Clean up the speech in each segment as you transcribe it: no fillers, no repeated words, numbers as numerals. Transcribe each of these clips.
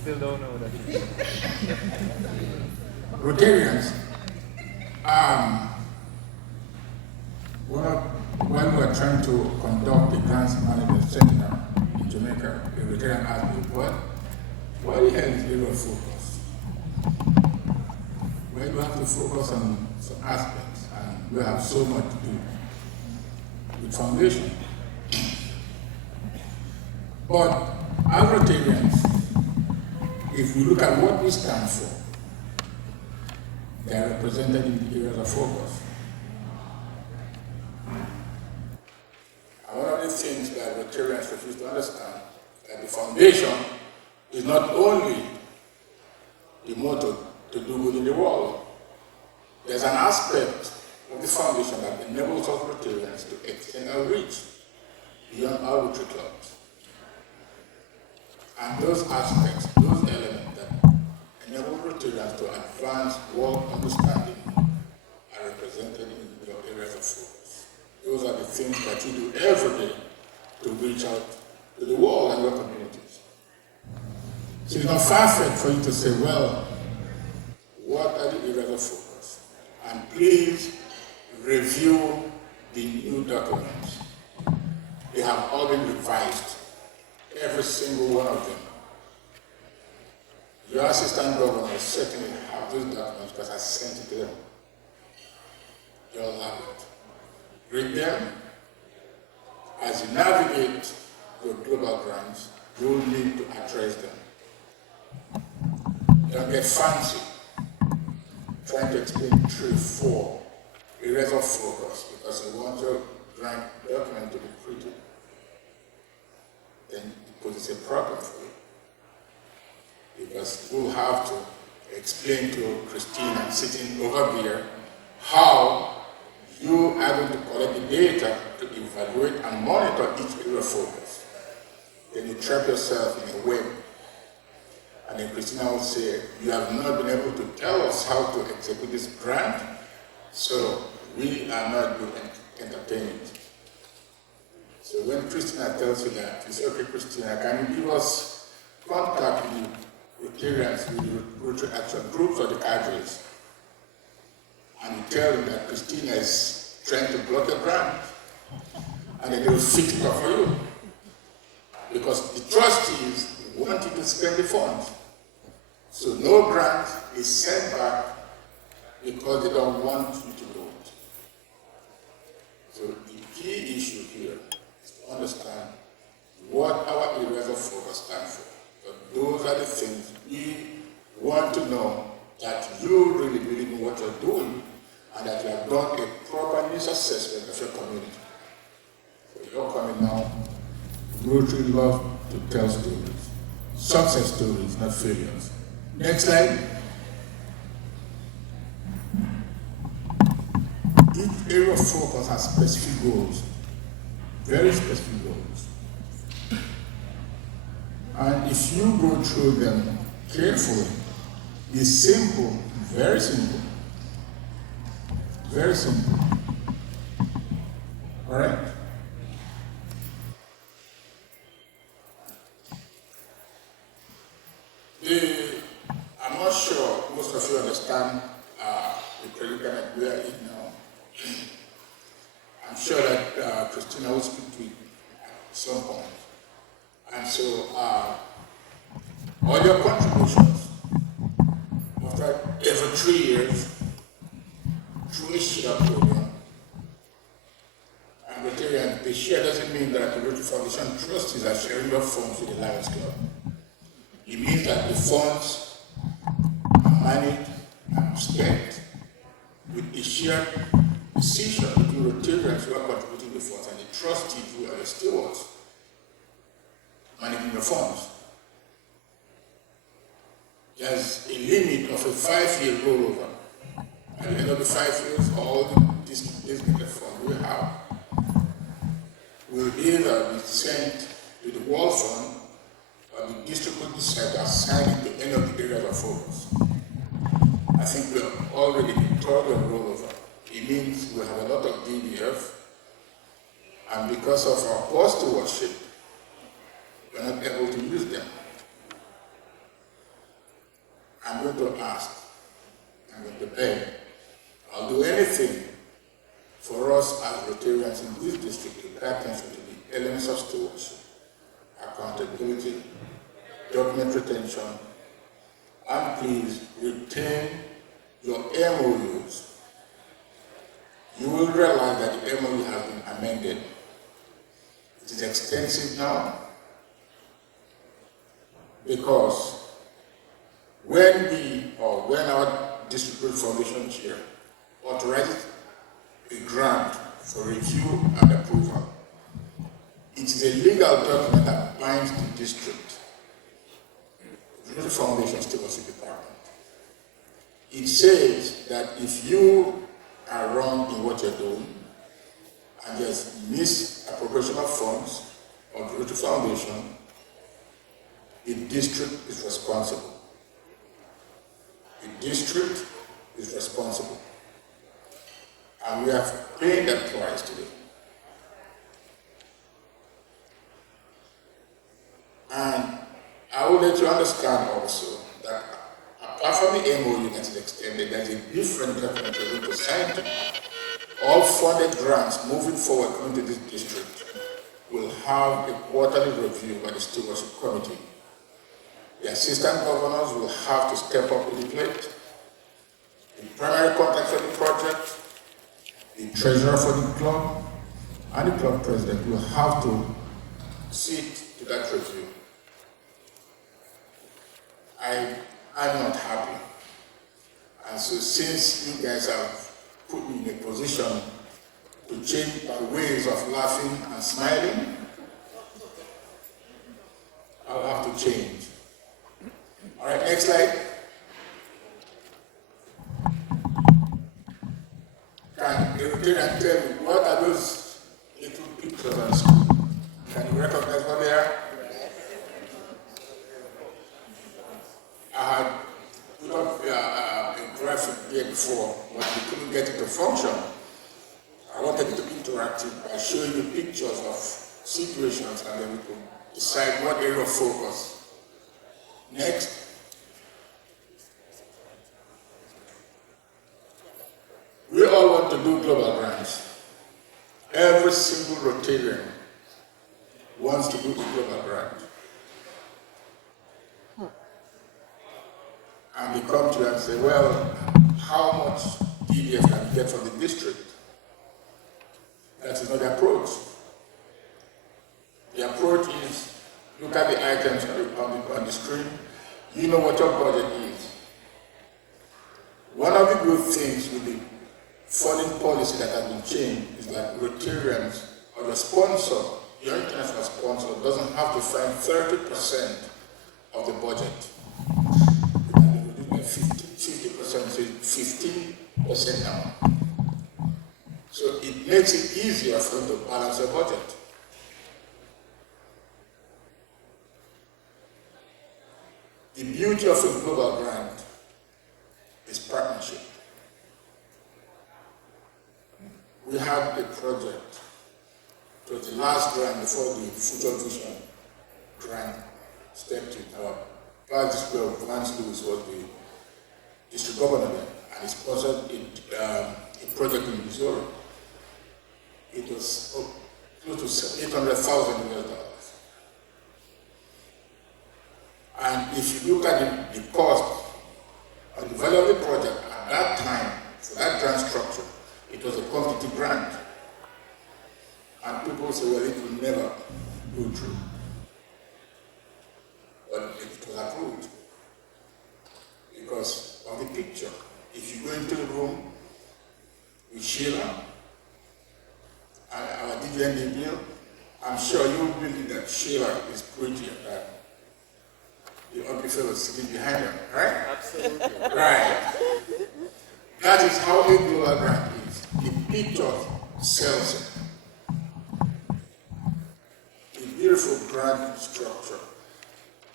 Still don't know that. Rotarians, when we were trying to conduct the grants management seminar in Jamaica, the Rotarian asked me, why the hell is area of focus? Why do you have to focus on some aspects, and we have so much to do with foundation? But as Rotarians, if we look at what we stand for, they are represented in the areas of focus. And one of the things that Rotarians refuse to understand, that the foundation is not only the motto to do good in the world. There's an aspect of the foundation that enables us Rotarians to extend our reach beyond our Rotary clubs. And those aspects, those elements that enable Rotarians to advance world understanding are represented in your areas of focus. Those are the things that you do every day to reach out to the world and your communities. So it's not far-fetched for you to say, well, what are the areas of focus? And please review the new documents. They have all been revised, every single one of them. Your assistant governors certainly have those documents because I sent it to them. You'll have it. Read them. As you navigate your global grants, you'll need to address them. Don't get fancy trying to explain 3 or 4 areas of focus because you want your grant document to be pretty. Then it poses a problem for you. Because you'll have to explain to Christina sitting over there how you are going to collect the data to evaluate and monitor each area of focus. Then you trap yourself in a web. And then Christina will say, you have not been able to tell us how to execute this grant, so we are not going to entertain it. So when Christina tells you that, you say, okay, Christina, can you give us contact with Rotarians, with the Rotary Action Groups or the cadres? And you tell them that Christina is trying to block a grant, and then they will fix it up for you. Because the trustees want you to spend the funds. So no grant is sent back because they don't want you to do it. So the key issue here is to understand what our areas of focus stand for. But those are the things we want to know, that you really believe in what you're doing and that you have done a proper needs assessment of your community. So you're coming now. Rotary love to tell stories. Success stories, not failures. Next slide. Each area of focus has specific goals, very specific goals. And if you go through them carefully, it's simple, very simple. Very simple. All right? I'm not sure most of you understand the predicament we are in now. I'm sure that Christina will speak to it at some point. And so, all your contributions, after every 3 years, through a share program, and Rotarian, the share doesn't mean that the Rotary Foundation trustees are sharing your funds with the Lions Club. It means that the funds are managed and spent with a shared decision between Rotarians who are contributing the funds and the trustees who are the stewards managing the funds. There's a limit of a 5-year rollover. At the end of the 5 years, all this designated fund we have will either be sent to the World Fund or the district will decide to assign it to any of the areas of focus. I think we have already been told of rollover. It means we have a lot of DDF, and because of our poor stewardship, we're not able to use them. to ask, I'm going to beg, I'll do anything for us as Rotarians in this district to pay attention to the elements of stewardship, accountability, document retention, and please retain your MOUs. You will realize that the MOU has been amended. It is extensive now because when our District Rotary Foundation chair authorizes a grant for review and approval, it is a legal document that binds the district, the Rotary Foundation Stewardship Department. It says that if you are wrong in what you're doing, and there's misappropriation of funds of the Rotary Foundation, the district is responsible. The district is responsible. And we have paid that price today. And I will let you understand also that apart from the MOU that is extended, there's a different document we're going to sign to. All funded grants moving forward coming to this district will have a quarterly review by the Stewardship Committee. The assistant governors will have to step up to the plate. The primary contact for the project, the treasurer for the club, and the club president will have to sit to that review. I'm not happy. And so since you guys have put me in a position to change my ways of laughing and smiling, I'll have to change. All right, next slide. Can you tell me what are those little pictures on the screen? Can you recognize what they are? I had put up a graphic here before, but we couldn't get it to function. I wanted it to be interactive by showing you pictures of situations, and then we could decide what area of focus. Next. We all want to do global grants. Every single Rotarian wants to do a global grant. And they come to you and say, well, how much PDF can you get from the district? That is not the approach. The approach is, look at the items on the screen. You know what your budget is. One of the good things with the funding policy that has been changed is that Rotarians or the sponsor, your international sponsor, doesn't have to find 30% of the budget. 50%, so 15% now. So it makes it easier for them to balance their budget. The beauty of a global grant is partnership. We had a project. It was the last grant before the Future Vision grant stepped in. Our Vice Chair Vance Lewis was the district governor there, and he sponsored a project in Missouri. It was close to $800,000. And if you look at the cost of the value of the project at that time, for that grant structure, it was a quantity grant. And people say, well, it will never go through. But it was approved because of the picture. If you go into the room with Sheila and our DGND bill, I'm sure you will believe that Sheila is pretty at that. The ugly fellow sitting behind her, right? Absolutely. Right. That is how a global grant is. The picture sells it. The beautiful grant structure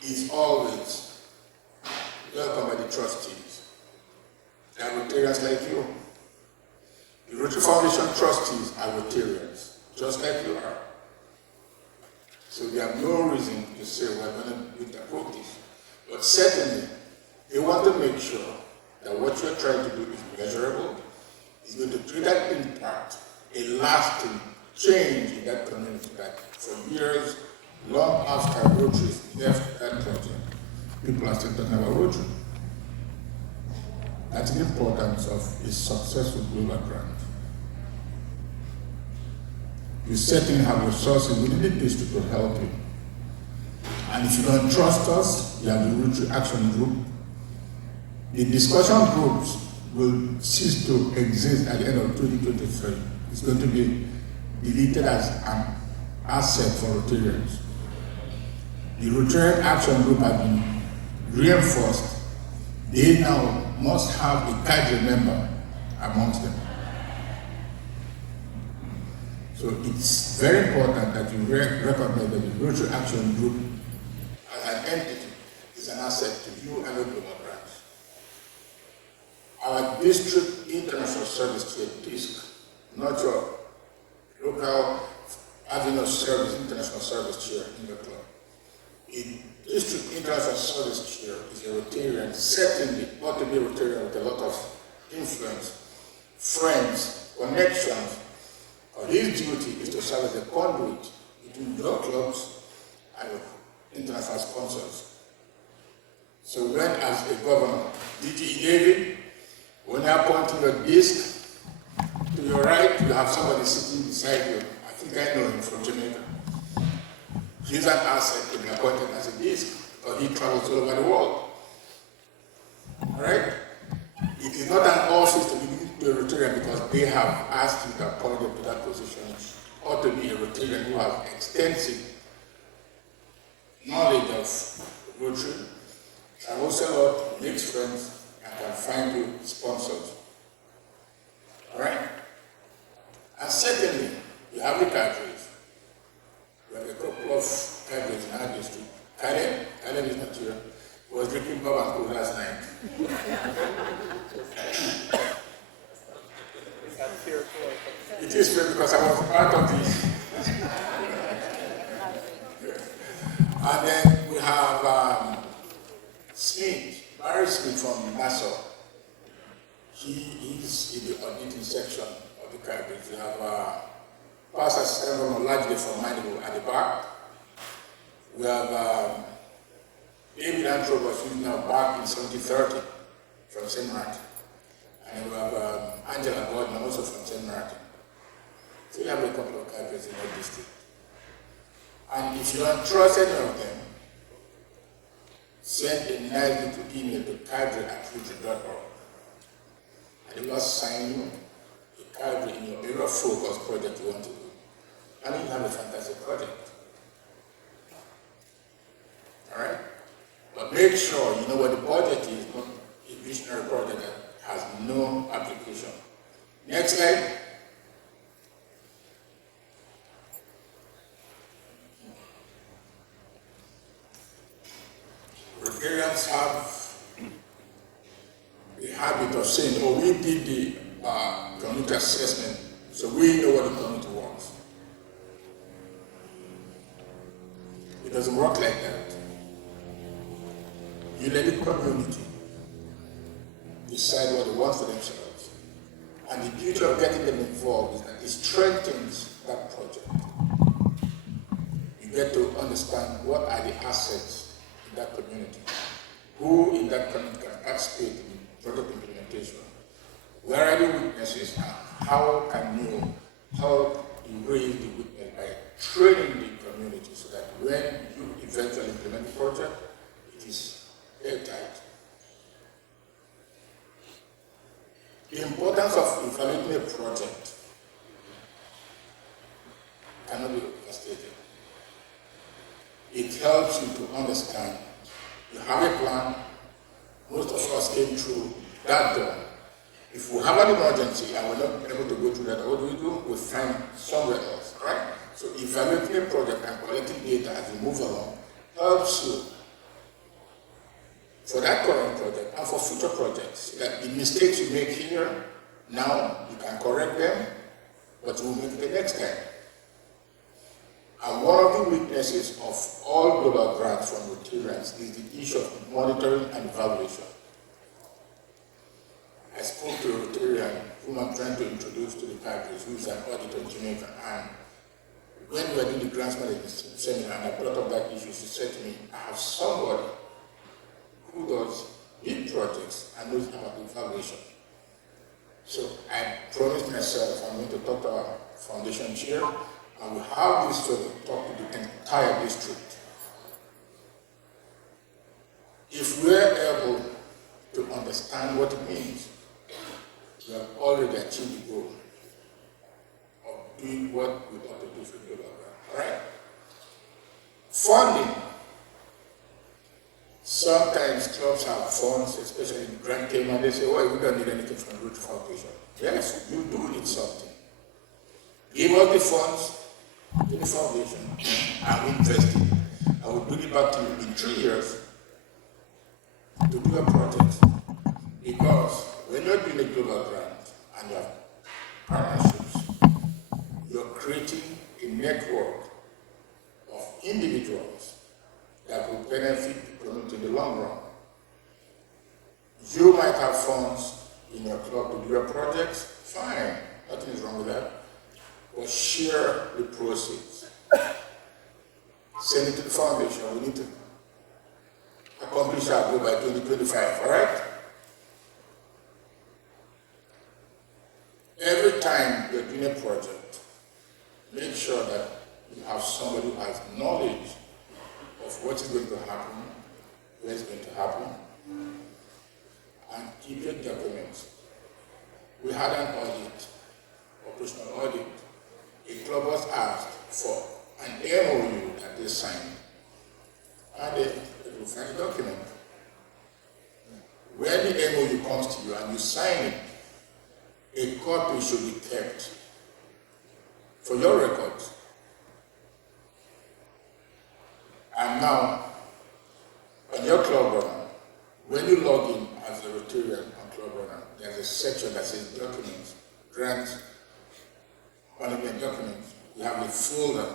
is always welcomed by the trustees. They are Rotarians like you. The Rotary Foundation trustees are Rotarians, just like you are. So they have no reason to say we're going to approve this. But certainly, They want to make sure that what you're trying to do is measurable, is going to create an impact, a lasting change in that community that for years, long after Rotary left that project, people are still talking about Rotary. That's the importance of a successful global grant. You certainly have resources within the district to help you. And if you don't trust us, you have the Rotary Action Group. The discussion groups will cease to exist at the end of 2023. It's going to be deleted as an asset for Rotarians. The Rotarian Action Group has been reinforced. They now must have a cadre member amongst them. So it's very important that you recognize that the Rotary Action Group as an entity is an asset to you and your global branch. Our district international service to a DISC, not your local avenue of service, international service chair in your club. A district international service chair is a Rotarian, certainly ought to be a Rotarian with a lot of influence, friends, connections. His duty is to serve as a conduit between your clubs and your international sponsors. So when, as a governor, DG David, when you're pointing your disc to your right, you have somebody sitting beside you. I think I know him from Jamaica. He's an asset to be appointed as a disc, because he travels all over the world. All right? It is not an office to be given to a Rotarian because they have asked you to appoint them to that position. Or to be a Rotarian who has extensive knowledge of Rotary, travels a lot, makes friends, and can find you sponsors. All right? And secondly, you have the cadres. We have a couple of cadres in our district. Karen is not here. He was drinking Bob and Cool last night. It is fair because I was part of this. And then we have Smith, Barry Smith from Nassau. He is in the auditing section of the cabinet. We have Pastor Stephen Olajide from Manibu at the back. We have David Antrobus, who is now back in 7030 from St. Martin. And we have Angela Gordon, also from St. Martin. So we have a couple of cadres in our district. And if you don't trust any of them, send a nice little email to cadre@rotary.org. And they will assign you a cadre in your area of focus project you want to do. And you have a fantastic project. All right? But make sure you know what the project is, not a visionary project that has no application. Next slide. Rotarians have the habit of saying, oh, we did the community assessment, so we know what the community wants. It doesn't work like that. You let the community decide what they want for themselves. And the beauty of getting them involved is that it strengthens that project. You get to understand what are the assets in that community. Who in that community can participate in project implementation? Where are the weaknesses and how can you help erase the weakness by training the community so that when you eventually implement the project, it is airtight. The importance of evaluating a project cannot be overstated. It helps you to understand you have a plan. Most of us came through that door. If we have an emergency and we're not able to go through that, what do? We find somewhere else, right? So evaluating a project and collecting data as you move along helps you for that current project and for future projects. That the mistakes you make here, now you can correct them, but you will make it the next time. And one of the weaknesses of all global grants from Rotarians is the issue of monitoring and evaluation. I'm trying to introduce to the Padres, who is an auditor in Jamaica. And when we were doing the grants management seminar, and I brought up that issue, she said to me, I have somebody who does big projects and knows about evaluation. So I promised myself I'm going to talk to our foundation chair, and we'll have this to talk to the entire district. If we're able to understand what it means, we have already achieved the goal of doing what we ought to do for the global grant. All right? Funding. Sometimes clubs have funds, especially in grant came, and they say, well, we don't need anything from the Rotary Foundation. Yes, you do need something. Give us the funds to the foundation and invest it. I will bring it back to you in 3 years to do a project. Because when you're doing a global grant and you have partnerships, you're creating a network of individuals that will benefit the community in the long run. You might have funds in your club to do your projects, fine, nothing is wrong with that. But share the proceeds. Send it to the foundation. We need to accomplish our goal by 2025, all right? Every time you're doing a project, make sure that you have somebody who has knowledge of what is going to happen, where it's going to happen, and keep your documents. We had an audit, operational audit. A club was asked for an MOU that they signed, and they will find a document. When the MOU comes to you and you sign it, a copy should be kept for your records. And now, on your club runner, when you log in as a Rotarian on club runner, there's a section that says documents, grants, management documents. You have a folder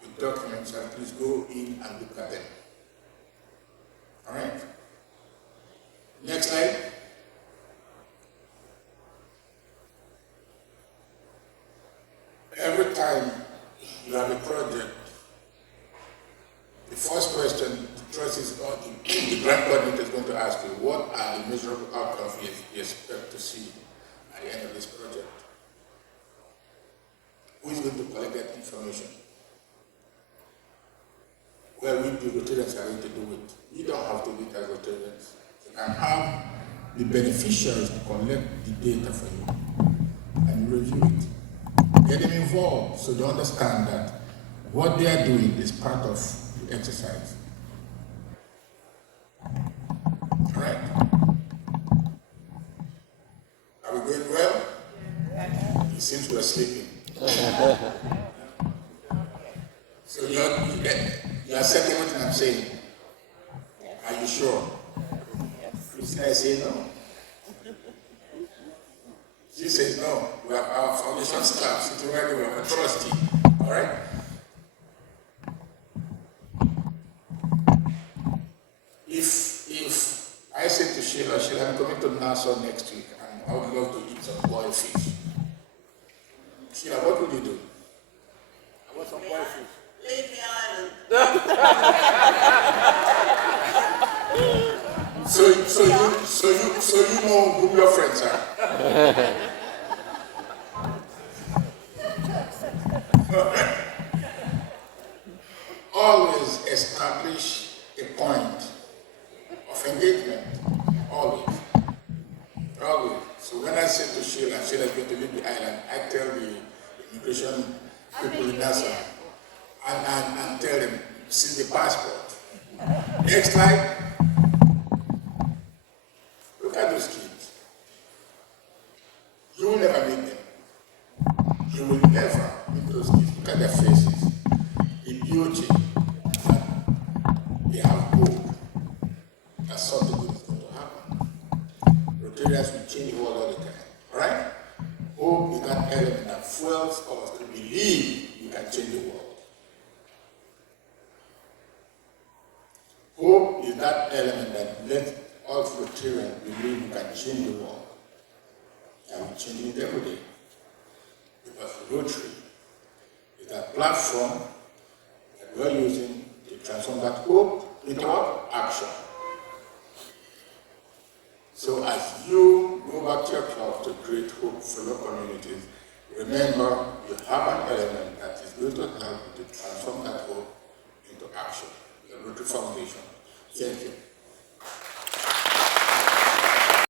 with documents, and please go in and look at them. All right? Next slide. Every time you have a project, the first question the trustees or the grant coordinator is going to ask you, what are the measurable outcomes you expect to see at the end of this project? Who is going to collect that information? Well, we do Rotarians are going to do it. You don't have to do it as Rotarians. You can have the beneficiaries to collect the data for you and review it. Get them involved so they understand that what they are doing is part of the exercise. All right? Are we going well? It seems we're sleeping. So you're accepting what I'm saying? Are you sure? Christina say no. She says no. We have our foundation staff sitting right there. We have a trustee. All right? If I say to Sheila, I'm coming to Nassau next week, and I would love to eat some boiled fish. Sheila, what would you do? I want some boiled fish. Leave the island. So you know who your friends are. Always establish a point of engagement. Always. Always. So when I say to Sheila is going to leave the island, I tell the immigration people in Nassau and tell them, see the passport. Next slide. Look at those kids. You will never meet them. You will never meet those kids. Look at their faces. The beauty. They have hope that something good is going to happen. Rotarians will change the world all the time. Alright? Hope is that element that fuels us to believe you can change the world. Hope is that element that lets us Rotarians believe we can change the world. And we and changing it every day. Because Rotary is a platform that we're using to transform that hope into what? Action. So as you go back to your club to create hope for your communities, remember you have an element that is going to help you to transform that hope into action. The Rotary Foundation. Thank you.